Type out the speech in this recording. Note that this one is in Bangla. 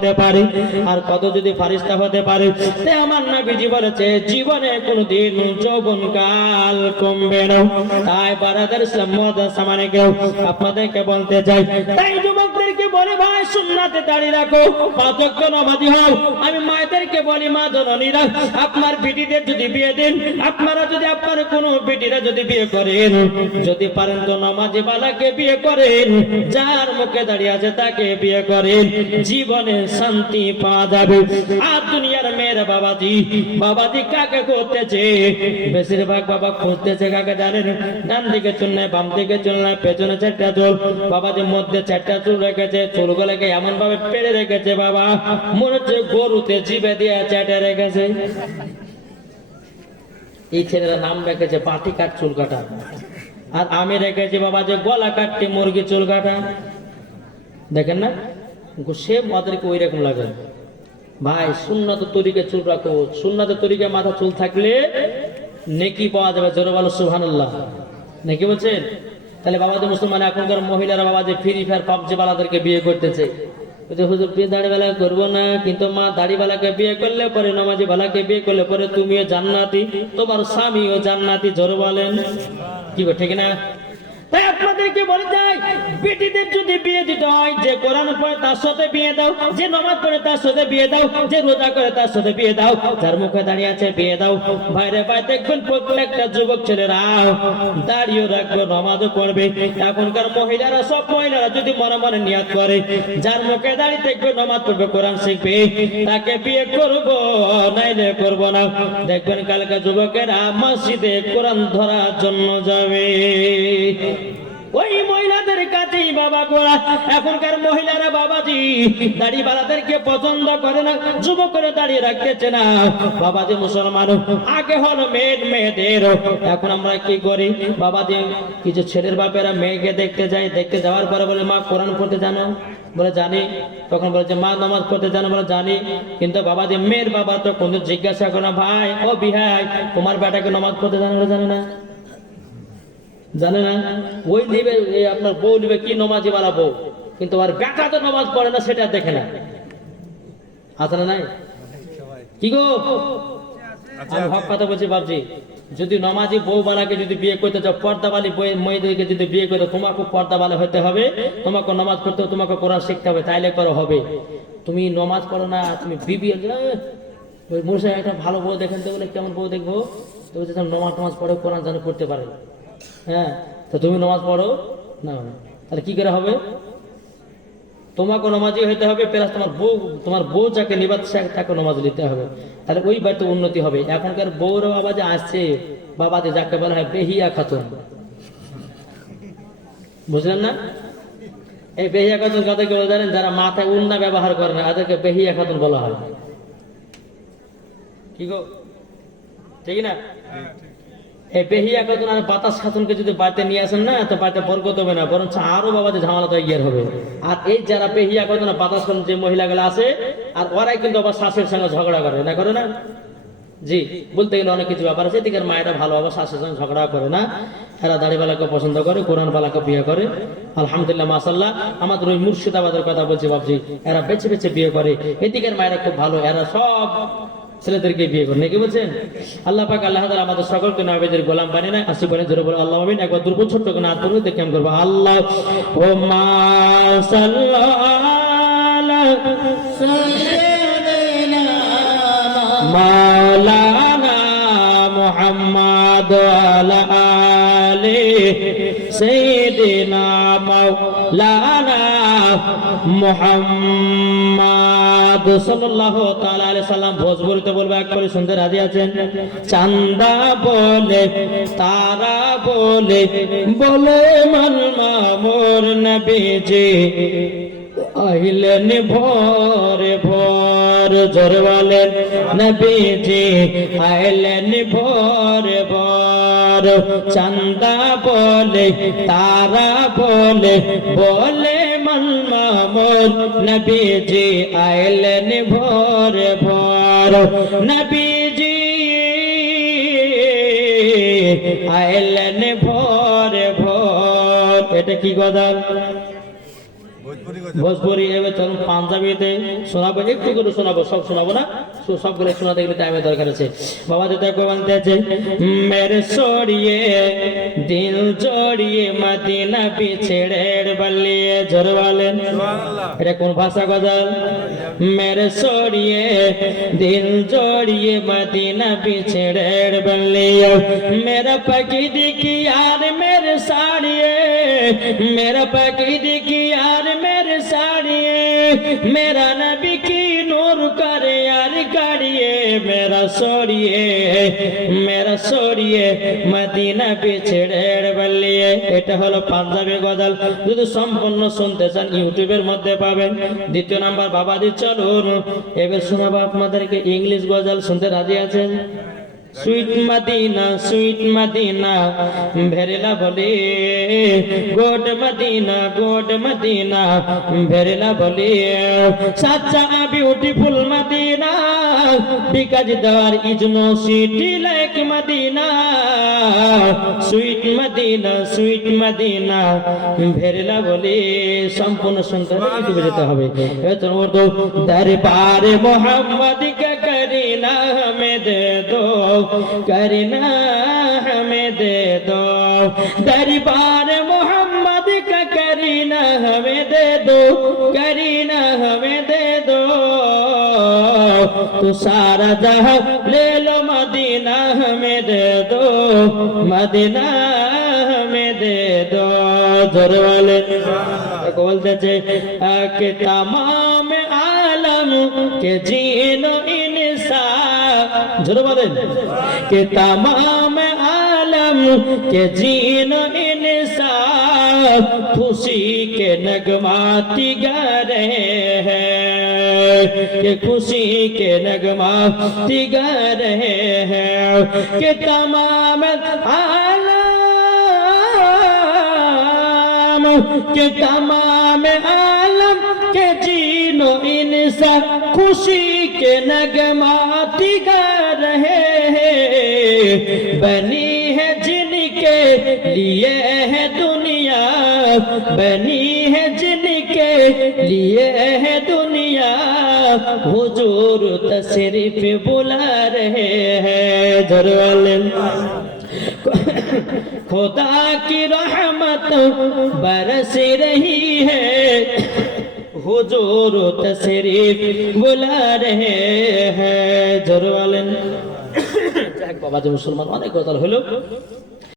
হতে পারে, আর কত যদি ফারিস্তা হতে পারে আমার বলেছে, জীবনে যৌবন কাল কমবে না। তাই সামানে কেউ আপনাদেরকে বলতে চাই, তাই যুবকদেরকে বলে ভাই দাঁড়িয়ে রাখো আমি মায়েদেরকে বলি, মা জননীরা, আপনার বিটিদের যদি বিয়ে দেন, আপনারা যদি আপনার কোন বিটিরা যদি বিয়ে করেন, যদি পারেন তো নামাজি বালাকে বিয়ে করেন, যার মুখে দাঁড়িয়ে আছে তাকে বিয়ে করেন। জীবনে শান্তি পাওয়া যাবে। আর দুনিয়ার মেয়ের বাবাজি বাবাজি কাকে করতেছে? বেশিরভাগ বাবা খুঁজতেছে কাকে জানেন? ডান দিকে চুল বাম দিকে চুল পেছনে চারটা চুল। বাবাজি মধ্যে চারটা চুল রেখেছে, চুলগুলোকে এমন ভাবে পেড়ে রেখেছে বাবা, মনে হচ্ছে গরুতে জিবে দিয়ে চাটে রেখেছে। এই ছেলেরা নাম রেখেছে পাটি কাট চুল কাটা। আর আমি রেখেছি বাবা যে গলা কাটতে মুরগি চুল কাটা। দেখেন না? সে ওদেরকে ওই রকম লাগে। ভাই সুন্নত তরিকে চুল রাখো। সুন্নত তরিকে মাথা চুল থাকলে নেকি পাওয়া যাবে, জোরে বলো, সুবহানাল্লাহ। নাকি বলছেন? তাহলে বাবা যে মুসলমান, এখনকার মহিলারা বাবা যে ফ্রি ফায়ার পাবজি বালাদেরকে বিয়ে করতেছে। হুজুর, বিয়ে দাড়িওয়ালা করব না, কিন্তু মা বিয়ে করলে পরে বালাকে বিয়ে করলে পরে তুমিও জান্নাতি, তোমার স্বামীও জান্নাতি, জোর বলেন। কি ঠিক না? তাই আপনাদেরকে বলে যাই বেটিদের যদি বিয়ে দিতে হয়, যে কোরআন পড়ে তার সাথে বিয়ে দাও, যে নমাজ পড়ে তার সাথে বিয়ে দাও, যে রোজা করে তার সাথে বিয়ে দাও, যার মুখে দাঁড়িয়ে আছে বিয়ে দাও। বাইরে বাইরে দেখবেন প্রত্যেকটা যুবক ছেলেরা দাঁড়িয়ে রাখবে, নমাজও পড়বে। এখনকার মহিলারা, সব মহিলারা যদি মনে মনে নিয়াত করে, যার মুখে দাঁড়িয়ে দেখবে, নমাজ পড়বে, কোরআন শিখবে, তাকে বিয়ে করব, নাইলে করব না। দেখবেন কালকে যুবকেরা মসজিদে কোরআন ধরার জন্য যাবে। ওই মহিলাদের কাছেই বাবা গোড়া এখনকার মহিলারা বাবাজি, দাড়ি বালাদেরকে পছন্দ করে না যুবকরা দাঁড়িয়ে রাখতেছে না। বাবাজি মুসলমান, আগে হলো মেয়ের মেয়েদের। এখন আমরা কি করি? বাবাজি কিছু ছেলের বাপেরা মেয়েকে দেখতে যায়, দেখতে যাওয়ার পরে বলে, মা, কোরআন পড়তে জানো? বলে, জানি। তখন বলে যে, মা, নামাজ পড়তে জানো? বলে, জানি। কিন্তু বাবা যে মেয়ের বাবা তো কোনো জিজ্ঞাসা করে না, ভাই, ও বিহাই, তোমার বেটাকে নামাজ পড়তে জানো? জানে না। জানে না? ওই নিবে আপনার বউ নিবে কি নমাজি বালা বউ? কিন্তু আর বেটা তো নামাজ পড়ে না সেটা দেখে না। আছে না নাই? কি গো? আমি হক কথা বলছি বাবজি যদি নমাজি বউ বালাকে যদি বিয়ে করতে চাও পর্দাবালি বই মেয়েদেরকে যদি বিয়ে করে তোমাকে পর্দাবালা হতে হবে তোমাকে নমাজ পড়তে হবে তোমাকে কোরআন শিখতে হবে তাইলে করে হবে। তুমি নমাজ পড়ো না তুমি বিবি ওই মশাই একটা ভালো বউ দেখেন তো বলে কেমন বউ দেখব? তো নমাজ টমাজ পড়ে কোরআন যেন পড়তে পারে। হ্যাঁ তো তুমি নামাজ পড়ো? না। তাহলে কি করে হবে? তোমাকে নমাজি হইতে হবে, প্লাস তোমার বউ তোমার বউ যাকে নিবাদ তাকে নমাজ নিতে হবে। তাহলে ওই বাড়িতে উন্নতি হবে। এখনকার বউরা বাবা যে আসছে বাবাতে যাকে বলা হয় বেহিয়া খাতুন। বুঝলেন না? এই বেহিয়া খাতুন কাদেরকে বলে জানেন? যারা মাথায় উন্না ব্যবহার করে না, তাদেরকে বেহিয়া খাতুন বলা হয়। কি গো? ঠিক না? এই বেহিয়া খাতুন আর বাতাস খাতুনকে যদি বাড়িতে নিয়ে আসেন না, তো বাড়িতে বরকত হবে না, বরঞ্চ আরও বাবাতে ঝামেলা তো ইয়ের হবে। আর এই যারা বেহিয়া খাতুন আর বাতাস খাতুন যে মহিলাগুলো আছে, আর ওরাই কিন্তু আবার শাশুর সঙ্গে ঝগড়া করে, না করে না? জি, বলতে গেলে অনেক কিছু ব্যাপার আছে, এদিকের মায়েরা ভালো হবে শাশুর সঙ্গে ঝগড়া করে না। এরা দাড়িওয়ালাকে পছন্দ করে, কোরআন বালাকে বিয়ে করে। আলহামদুলিল্লাহ মাসাল্লাহ আমাদের ওই মুর্শিদাবাদের কথা বলছি বাবজি এরা বেছে বেছে বিয়ে করে। এদিকের মায়েরা খুব ভালো, এরা সব ছেলেদেরকে বিয়ে করে নাকি বলছেন? আল্লাহ পাক, আল্লাহ আমাদের সকলকে নবীদের গোলাম বানিয়ে নেয়। আসি বলে ধরে বলে আল্লাহ, আমিন। একবার দুর্বল ছোট্ট করে হাত তুলে দেখে আমি করব আল্লাহ, ও মা মুহাম্মদ আলি সাইয়্যিদিনা মাওলানা মুহাম্মদ সাল্লাল্লাহু তাআলা আলাইহি সাল্লাম ভোজপুরিতে বলব একবারে শুনতে রাজি আছেন? চান্দা বলে, তারা বলে বলে মান মামুর নবীজি, আইলেন ভোরে, ভোর জোর বলেন নবীজি, আইলেন ভোরে, ভোর। চান্দা বলে, তারা বলে বলে মন মামুর নবীজি আইলেন ভোর ভোর। নবীজি আইলেন ভোর ভোর। এটা কি কথা ভোজপুরি এবার চলুন পাঞ্জাবিতে শোনাবো একটু করে শোনাবো সব শোনাবো না? সবগুলো শোনাতে গেলে টাইমের দরকার আছে। বাবা যেটা কমানতে আছে মেরে সরিয়ে দিল জড়িয়ে মাদিনা পিছেড়ের বালিয়ে ঝরবালেন। এটা কোন ভাষা গজাল? মেরে সরিয়ে দিল জড়িয়ে মাদিনা পিছেড়ের বালিয়ে। মেরা পাখি দেখি আর মেরে সারিয়ে मेरा पकी दिखी यार मेरे साड़िए मेरा नबी की नूर करे यार गाड़िए मेरा सोड़िए मेरा सोड़िए মদিনা বিছেড়ের বললিয়ে এটা হলো পাঞ্জাবি গজল যদি সম্পূর্ণ শুনতে চান ইউটিউবের মধ্যে পাবেন দ্বিতীয় নাম্বার বাবাজি চলুন এবার শোনাবো আপনাদেরকে ইংলিশ গজল শুনতে রাজি আছেন সুইট মদিনা সুইট মদিনা, ভেরেলা বলে, গোড মদিনা গোড মদিনা, ভেরেলা বলে, সাচ্চা beautiful Madina because there is no city like Madina, sweet Madina sweet Madina, ভেরেলা বলে, সম্পূর্ণ শুনতে একটু বুঝতে হবে। দরবারে মোহাম্মদ কে করিনা হমে দে দো। کرنا ہمیں دے دو۔ دربار محمد کا کرنا ہمیں دے دو۔ کرنا ہمیں دے دو۔ تو سارا جہاں لے لو مدینہ ہمیں دے دو۔ مدینہ ہمیں دے دو۔ زور والے بولتے تھے کہ تمام عالم کے جین انسان জোরে বলেন کہ تمام عالم کے جین انسان خوشی کے نگماتی گرے ہیں، کہ خوشی کے نگماتی گرے ہیں کہ تمام عالم، کہ تمام عالم کے جین انسان خوشی کے نگماتی گرے بنی ہے جن کے لیے ہے دنیا، بنی ہے جن کے لیے ہے دنیا۔ حضور تصریف بلا رہے ہیں خدا کی رحمت برس رہی ہے۔ حضور تصریف بلا رہے ہیں جروالن যাক বাবা যে মুসলমান অনেক কথা হলো।